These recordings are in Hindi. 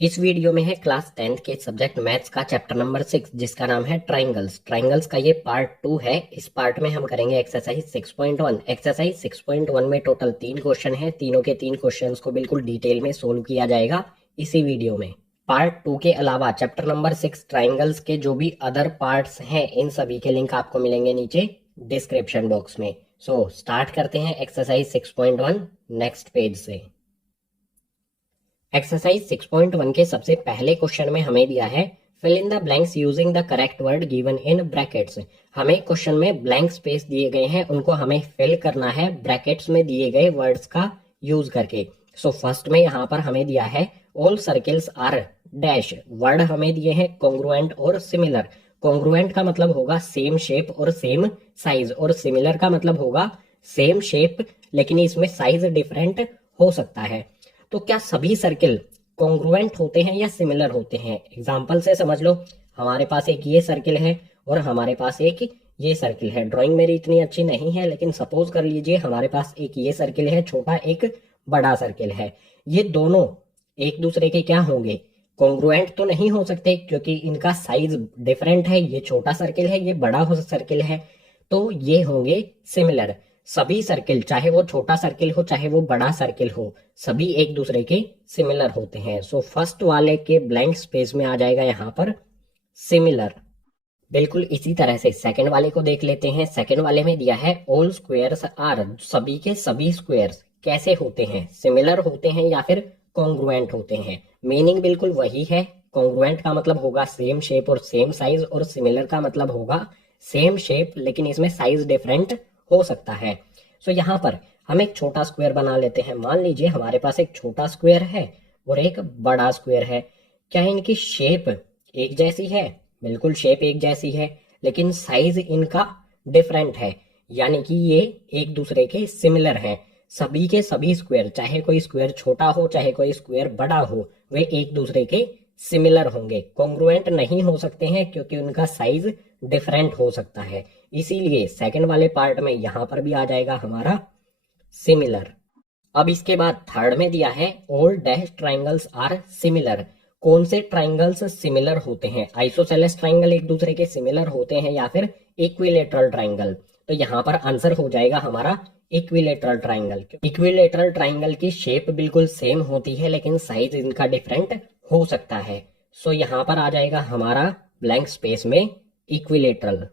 इस वीडियो में है क्लास 10th के सब्जेक्ट मैथ्स का चैप्टर नंबर 6 जिसका नाम है ट्राइंगल्स। ट्राइंगल्स का ये पार्ट 2 है। इस पार्ट में हम करेंगे एक्सरसाइज 6.1। एक्सरसाइज 6.1 में टोटल 3 क्वेश्चन है। तीनों के 3 क्वेश्चंस को बिल्कुल डिटेल में सोल्व किया जाएगा इसी वीडियो में। पार्ट 2 के अलावा चैप्टर नंबर 6 ट्राइंगल्स के जो भी अदर पार्ट्स हैं इन सभी के लिंक आपको मिलेंगे नीचे डिस्क्रिप्शन बॉक्स में। सो स्टार्ट करते हैं एक्सरसाइज 6.1 नेक्स्ट पेज से। एक्सरसाइज 6.1 के सबसे पहले क्वेश्चन में हमें दिया है fill in the blanks using the correct word given in brackets. हमें क्वेश्चन में ब्लैंक स्पेस दिए गए हैं, उनको हमें फिल करना है ब्रैकेट्स में दिए गए वर्ड्स का यूज करके। सो फर्स्ट में यहाँ पर हमें दिया है all circles are dash. Word हमें दिए हैं कॉन्ग्रुएंट और सिमिलर। कॉन्ग्रुएंट का मतलब होगा सेम शेप और सेम साइज, और सिमिलर का मतलब होगा सेम शेप लेकिन इसमें साइज डिफरेंट हो सकता है। तो क्या सभी सर्किल कॉन्ग्रुएंट होते हैं या सिमिलर होते हैं? एग्जाम्पल से समझ लो, हमारे पास एक ये सर्किल है और हमारे पास एक ये सर्किल है। ड्राइंग मेरी इतनी अच्छी नहीं है लेकिन सपोज कर लीजिए हमारे पास एक ये सर्किल है छोटा, एक बड़ा सर्किल है। ये दोनों एक दूसरे के क्या होंगे? कॉन्ग्रुएंट तो नहीं हो सकते क्योंकि इनका साइज डिफरेंट है। ये छोटा सर्किल है, ये बड़ा सर्किल है, तो ये होंगे सिमिलर। सभी सर्किल चाहे वो छोटा सर्किल हो चाहे वो बड़ा सर्किल हो, सभी एक दूसरे के सिमिलर होते हैं। सो फर्स्ट वाले के ब्लैंक स्पेस में आ जाएगा यहाँ पर सिमिलर। बिल्कुल इसी तरह से सेकंड वाले को देख लेते हैं। सेकंड वाले में दिया है ऑल स्क्वायर्स आर। सभी के सभी स्क्वायर्स कैसे होते हैं? सिमिलर होते हैं या फिर कॉन्ग्रुएंट होते हैं? मीनिंग बिल्कुल वही है। कॉन्ग्रुएंट का मतलब होगा सेम शेप और सेम साइज, और सिमिलर का मतलब होगा सेम शेप लेकिन इसमें साइज डिफरेंट हो सकता है। सो यहाँ पर हम एक छोटा स्क्वायर बना लेते हैं। मान लीजिए हमारे पास एक छोटा स्क्वायर है और एक बड़ा स्क्वायर है। क्या इनकी शेप एक जैसी है? बिल्कुल शेप एक जैसी है लेकिन साइज इनका डिफरेंट है, यानी कि ये एक दूसरे के सिमिलर हैं। सभी के सभी स्क्वायर, चाहे कोई स्क्वायर छोटा हो चाहे कोई स्क्वायर बड़ा हो, वे एक दूसरे के सिमिलर होंगे। कॉन्ग्रुएंट नहीं हो सकते हैं क्योंकि उनका साइज डिफरेंट हो सकता है। इसीलिए सेकंड वाले पार्ट में यहां पर भी आ जाएगा हमारा सिमिलर। अब इसके बाद थर्ड में दिया है all dash triangles are similar. कौन से ट्राइंगल्स सिमिलर होते हैं? आइसोसेलेस ट्राइंगल एक दूसरे के सिमिलर होते हैं या फिर इक्विलेटरल ट्राइंगल? तो यहाँ पर आंसर हो जाएगा हमारा इक्विलेटरल ट्राइंगल। इक्विलेटरल ट्राइंगल की शेप बिल्कुल सेम होती है लेकिन साइज इनका डिफरेंट हो सकता है। सो यहाँ पर आ जाएगा हमारा ब्लैंक स्पेस में इक्विलेटरल।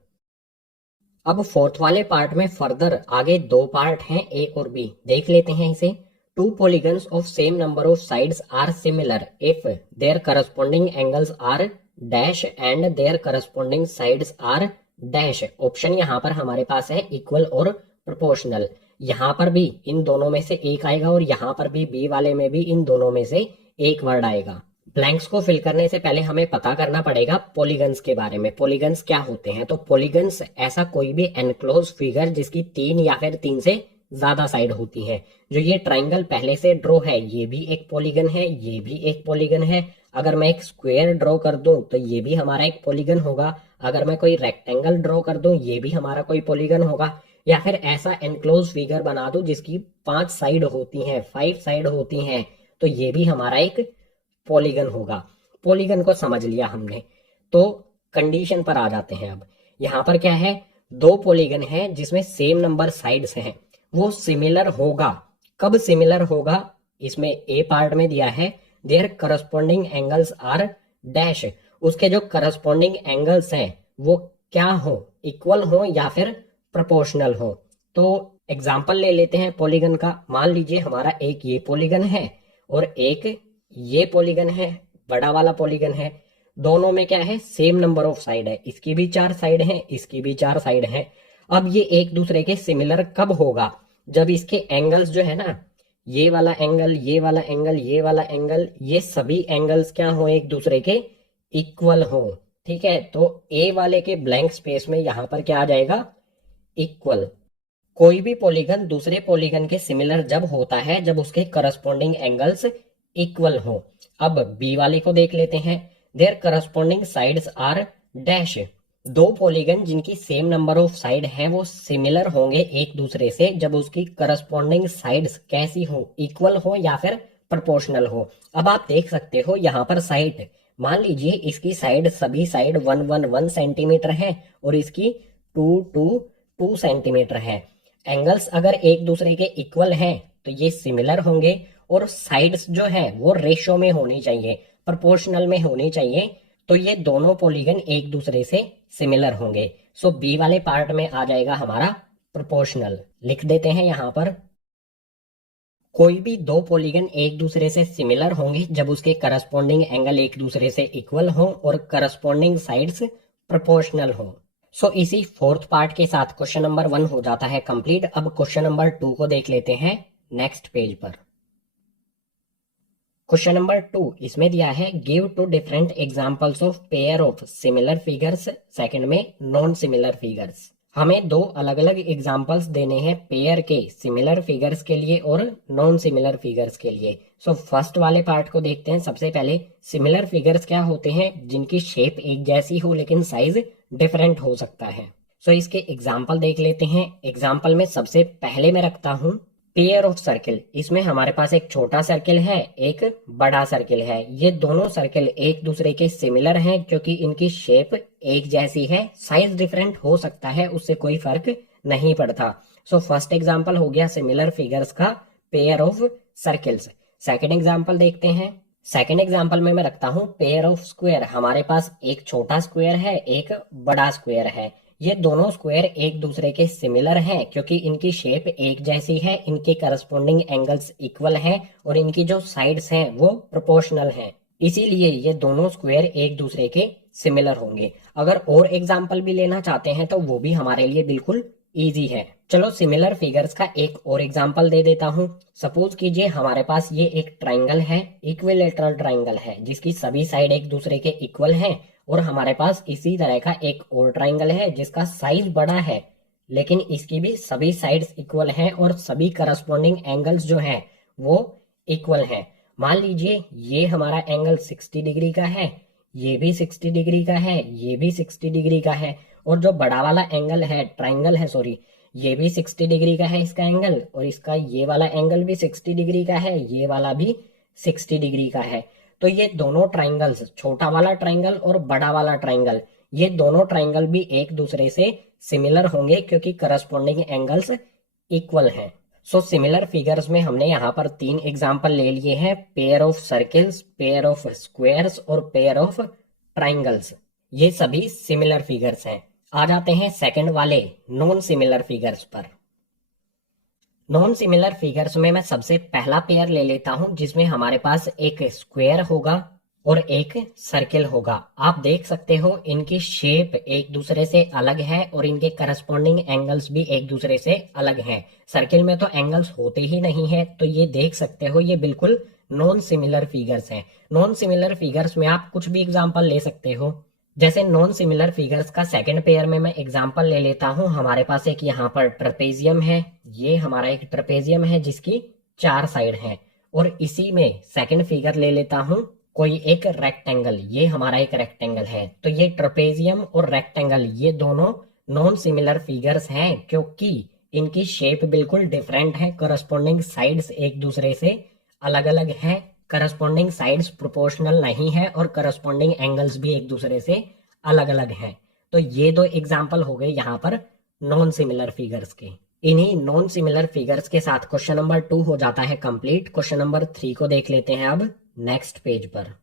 अब फोर्थ वाले पार्ट में फर्दर आगे दो पार्ट हैं, ए और बी। देख लेते हैं इसे। Two polygons of same number of sides are similar if their corresponding angles are dash and their corresponding sides are dash. Option यहाँ पर हमारे पास है इक्वल और प्रोपोर्शनल। यहाँ पर भी इन दोनों में से एक आएगा और यहाँ पर भी बी वाले में भी इन दोनों में से एक वर्ड आएगा। ब्लैंक्स को फिल करने से पहले हमें पता करना पड़ेगा पॉलीगन्स के बारे में। पॉलीगन्स क्या होते हैं? तो पॉलीगन्स ऐसा कोई भी एनक्लोज फिगर जिसकी 3 या फिर 3 से ज्यादा साइड होती है। जो ये ट्राइंगल पहले से ड्रॉ है ये भी एक पॉलीगन है, ये भी एक पॉलीगन है। अगर मैं एक स्क्वायर ड्रॉ कर दूं तो ये भी हमारा एक पॉलीगन होगा। अगर मैं कोई रेक्टेंगल ड्रॉ कर दूं ये भी हमारा कोई पॉलीगन होगा। या फिर ऐसा एनक्लोज फिगर बना दूं जिसकी 5 साइड होती हैं, 5 साइड होती हैं, तो ये भी हमारा एक पॉलीगन होगा। पॉलीगन को समझ लिया हमने, तो कंडीशन पर आ जाते हैं। अब यहाँ पर क्या है? दो पॉलीगन है जिसमें सेम नंबर साइड्स हैं, वो सिमिलर होगा। कब सिमिलर होगा? इसमें ए पार्ट में दिया है their corresponding angles are dash. उसके जो करस्पॉन्डिंग एंगल्स हैं वो क्या हो? इक्वल हो या फिर प्रोपोर्शनल हो। तो एग्जाम्पल ले लेते हैं पॉलीगन का। मान लीजिए हमारा एक ये पॉलीगन है और एक ये पॉलीगन है, बड़ा वाला पॉलीगन है। दोनों में क्या है? सेम नंबर ऑफ साइड है। इसकी भी 4 साइड है, इसकी भी 4 साइड है। अब ये एक दूसरे के सिमिलर कब होगा? जब इसके एंगल्स जो है ना, ये वाला एंगल, ये वाला एंगल, ये वाला एंगल, ये सभी एंगल्स क्या हो? एक दूसरे के इक्वल हो। ठीक है, तो ए वाले के ब्लैंक स्पेस में यहां पर क्या आ जाएगा? इक्वल। कोई भी पॉलीगन दूसरे पॉलीगन के सिमिलर जब होता है जब उसके करस्पॉन्डिंग एंगल्स इक्वल हो। अब बी वाले को देख लेते हैं। Their corresponding sides are dash. दो पॉलीगन जिनकी सेम नंबर ऑफ साइड है वो सिमिलर होंगे एक दूसरे से जब उसकी करस्पॉन्डिंग साइड्स कैसी हो? इक्वल हो या फिर प्रोपोर्शनल हो। अब आप देख सकते हो यहाँ पर साइड, मान लीजिए इसकी साइड, सभी साइड 1 सेंटीमीटर है और इसकी 2 सेंटीमीटर है। एंगल्स अगर एक दूसरे के इक्वल हैं तो ये सिमिलर होंगे, और साइड्स जो है वो रेशो में होनी चाहिए, प्रोपोर्शनल में होनी चाहिए, तो ये दोनों पॉलीगन एक दूसरे से सिमिलर होंगे। सो बी वाले पार्ट में आ जाएगा हमारा प्रोपोर्शनल। लिख देते हैं यहाँ पर, कोई भी दो पॉलीगन एक दूसरे से सिमिलर होंगे जब उसके करस्पॉन्डिंग एंगल एक दूसरे से इक्वल हो और करस्पॉन्डिंग साइड्स प्रोपोर्शनल हो। सो इसी फोर्थ पार्ट के साथ क्वेश्चन नंबर 1 हो जाता है कंप्लीट। अब क्वेश्चन नंबर 2 को देख लेते हैं नेक्स्ट पेज पर। क्वेश्चन नंबर 2 इसमें दिया है, give two different examples of pair of similar figures, second में नॉन सिमिलर फिगर्स। हमें दो अलग अलग एग्जांपल्स देने हैं पेयर के, सिमिलर फिगर्स के लिए और नॉन सिमिलर फिगर्स के लिए। सो फर्स्ट वाले पार्ट को देखते हैं। सबसे पहले सिमिलर फिगर्स क्या होते हैं? जिनकी शेप एक जैसी हो लेकिन साइज डिफरेंट हो सकता है। सो इसके एग्जाम्पल देख लेते हैं। एग्जाम्पल में सबसे पहले मैं रखता हूँ पेयर ऑफ सर्किल। इसमें हमारे पास एक छोटा सर्किल है, एक बड़ा सर्किल है। ये दोनों सर्किल एक दूसरे के सिमिलर हैं क्योंकि इनकी शेप एक जैसी है। साइज डिफरेंट हो सकता है, उससे कोई फर्क नहीं पड़ता। सो फर्स्ट एग्जांपल हो गया सिमिलर फिगर्स का pair of circles. Second example देखते हैं। सेकंड एग्जांपल में मैं रखता हूं पेयर ऑफ स्क्वायर। हमारे पास एक छोटा स्क्वायर है, एक बड़ा स्क्वायर है। ये दोनों स्क्वायर एक दूसरे के सिमिलर हैं क्योंकि इनकी शेप एक जैसी है, इनके करस्पॉन्डिंग एंगल्स इक्वल हैं और इनकी जो साइड्स हैं वो प्रोपोर्शनल हैं। इसीलिए ये दोनों स्क्वायर एक दूसरे के सिमिलर होंगे। अगर और एग्जांपल भी लेना चाहते हैं तो वो भी हमारे लिए बिल्कुल इजी है। चलो सिमिलर फिगर्स का एक और एग्जांपल दे देता हूँ। सपोज कीजिए हमारे पास ये एक ट्राइंगल है, इक्विलेटरल ट्राइंगल है, जिसकी सभी साइड एक दूसरे के इक्वल हैं। और हमारे पास इसी तरह का एक और ट्राइंगल है जिसका साइज बड़ा है लेकिन इसकी भी सभी साइड्स इक्वल हैं और सभी करस्पॉन्डिंग एंगल्स जो हैं वो इक्वल हैं। मान लीजिए ये हमारा एंगल 60 डिग्री का है, ये भी 60 डिग्री का है, ये भी 60 डिग्री का है, और जो बड़ा वाला एंगल है, ट्राइंगल है सॉरी, ये भी 60 डिग्री का है इसका एंगल, और इसका ये वाला एंगल भी 60 डिग्री का है, ये वाला भी 60 डिग्री का है। तो ये दोनों ट्राइंगल्स, छोटा वाला ट्राइंगल और बड़ा वाला ट्राइंगल, ये दोनों ट्राइंगल भी एक दूसरे से सिमिलर होंगे क्योंकि करस्पॉन्डिंग एंगल्स इक्वल हैं। सो सिमिलर फिगर्स में हमने यहाँ पर 3 एग्जांपल ले लिए हैं, pair of circles, pair of squares और पेयर ऑफ ट्राइंगल्स। ये सभी सिमिलर फिगर्स हैं। आ जाते हैं सेकंड वाले नॉन सिमिलर फिगर्स पर। नॉन सिमिलर फिगर्स में मैं सबसे पहला पेयर ले लेता हूं जिसमें हमारे पास एक स्क्वायर होगा और एक सर्किल होगा। आप देख सकते हो इनकी शेप एक दूसरे से अलग है और इनके करस्पॉन्डिंग एंगल्स भी एक दूसरे से अलग हैं। सर्किल में तो एंगल्स होते ही नहीं है, तो ये देख सकते हो ये बिल्कुल नॉन सिमिलर फिगर्स हैं। नॉन सिमिलर फिगर्स में आप कुछ भी एग्जाम्पल ले सकते हो। जैसे नॉन सिमिलर फिगर्स का सेकंड पेयर में मैं एग्जांपल ले लेता हूं। हमारे पास एक यहाँ पर ट्रेपेजियम है, ये हमारा एक ट्रेपेजियम है जिसकी 4 साइड हैं। और इसी में सेकंड फिगर ले लेता हूं कोई एक रेक्टेंगल, ये हमारा एक रेक्टेंगल है। तो ये ट्रेपेजियम और रेक्टेंगल ये दोनों नॉन सिमिलर फिगर्स हैं क्योंकि इनकी शेप बिल्कुल डिफरेंट है, करस्पॉन्डिंग साइड्स एक दूसरे से अलग अलग हैं, करस्पॉन्डिंग साइड्स प्रोपोर्शनल नहीं है और करस्पॉन्डिंग एंगल्स भी एक दूसरे से अलग अलग हैं। तो ये 2 एग्जांपल हो गए यहाँ पर नॉन सिमिलर फिगर्स के। इन्हीं नॉन सिमिलर फिगर्स के साथ क्वेश्चन नंबर 2 हो जाता है कंप्लीट। क्वेश्चन नंबर 3 को देख लेते हैं अब नेक्स्ट पेज पर।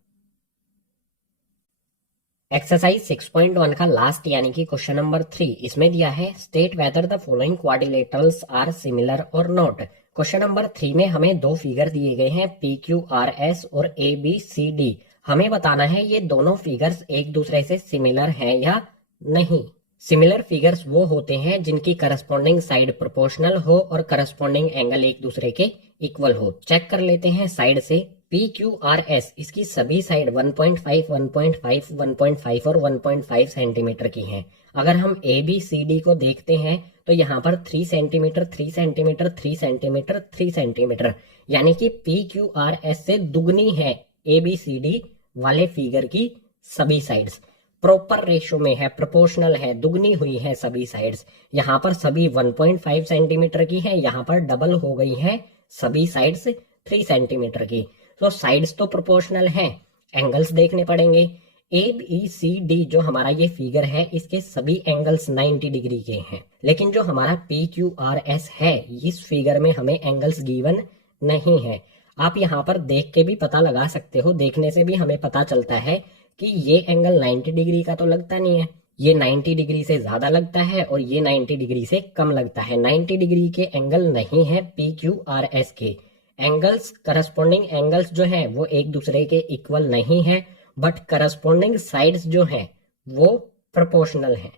एक्सरसाइज 6.1 का लास्ट यानी कि क्वेश्चन नंबर 3, इसमें दिया है state whether the following quadrilaterals are similar और नॉट। क्वेश्चन नंबर 3 में हमें 2 फिगर दिए गए हैं PQRS और ABCD। हमें बताना है ये दोनों फिगर्स एक दूसरे से सिमिलर हैं या नहीं। सिमिलर फिगर्स वो होते हैं जिनकी करस्पॉन्डिंग साइड प्रोपोर्शनल हो और करस्पॉन्डिंग एंगल एक दूसरे के इक्वल हो। चेक कर लेते हैं साइड से। PQRS इसकी सभी साइड 1.5, 1.5, 1.5 और 1.5 सेंटीमीटर की हैं। अगर हम ABCD को देखते हैं तो यहाँ पर 3 सेंटीमीटर, 3 सेंटीमीटर, 3 सेंटीमीटर, 3 सेंटीमीटर, यानी कि PQRS से दुगनी है ABCD वाले फिगर की सभी साइड्स। प्रॉपर रेशो में है, प्रोपोर्शनल है, दुगनी हुई है सभी साइड्स। यहाँ पर सभी 1.5 सेंटीमीटर की है, यहाँ पर डबल हो गई है सभी साइड्स 3 सेंटीमीटर की। तो साइड्स तो प्रोपोर्शनल हैं, एंगल्स देखने पड़ेंगे। ABCD जो हमारा ये फिगर है, इसके सभी एंगल्स 90 डिग्री के हैं, लेकिन जो हमारा PQRS है, इस फिगर में हमें एंगल्स गिवन नहीं है। आप यहाँ पर देख के भी पता लगा सकते हो, देखने से भी हमें पता चलता है कि ये एंगल 90 डिग्री का तो लगता नहीं है, ये 90 डिग्री से ज्यादा लगता है और ये 90 डिग्री से कम लगता है। 90 डिग्री के एंगल नहीं है PQRS के। एंगल्स, करस्पॉन्डिंग एंगल्स जो हैं वो एक दूसरे के इक्वल नहीं है, बट करस्पॉन्डिंग साइड्स जो हैं वो प्रोपोर्शनल हैं।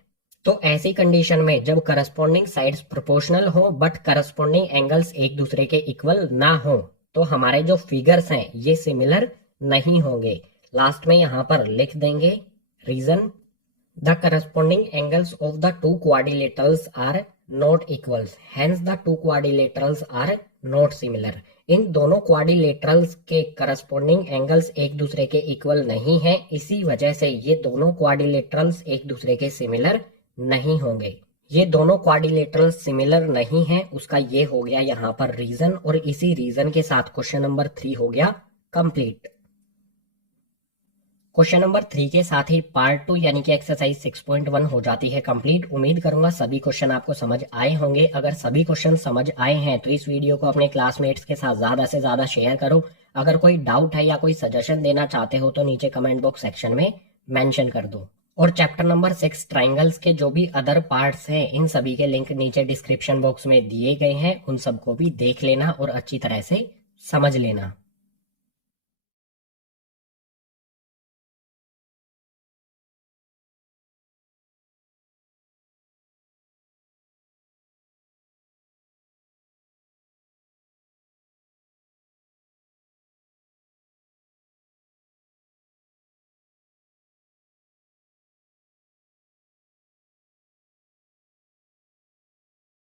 तो ऐसी कंडीशन में जब करस्पॉन्डिंग साइड्स प्रोपोर्शनल हो बट करस्पॉन्डिंग एंगल्स एक दूसरे के इक्वल ना हो, तो हमारे जो फिगर्स हैं ये सिमिलर नहीं होंगे। लास्ट में यहाँ पर लिख देंगे reason, the corresponding angles of the two quadrilaterals are not equals, hence the two quadrilaterals are not similar. इन दोनों क्वाड्रिलेटरल्स के करस्पॉन्डिंग एंगल्स एक दूसरे के इक्वल नहीं है, इसी वजह से ये दोनों क्वाड्रिलेटरल्स एक दूसरे के सिमिलर नहीं होंगे। ये दोनों क्वाड्रिलेटरल्स सिमिलर नहीं है, उसका ये हो गया यहाँ पर रीजन, और इसी रीजन के साथ क्वेश्चन नंबर 3 हो गया कंप्लीट। क्वेश्चन नंबर 3 के साथ ही पार्ट 2 यानी कि एक्सरसाइज 6.1 हो जाती है कंप्लीट। उम्मीद करूंगा सभी क्वेश्चन आपको समझ आए होंगे। अगर सभी क्वेश्चन समझ आए हैं तो इस वीडियो को अपने क्लासमेट्स के साथ ज्यादा से ज्यादा शेयर करो। अगर कोई डाउट है या कोई सजेशन देना चाहते हो तो नीचे कमेंट बॉक्स सेक्शन में मेंशन कर दो। और चैप्टर नंबर 6 ट्राइंगल्स के जो भी अदर पार्ट्स हैं, इन सभी के लिंक नीचे डिस्क्रिप्शन बॉक्स में दिए गए हैं, उन सबको भी देख लेना और अच्छी तरह से समझ लेना।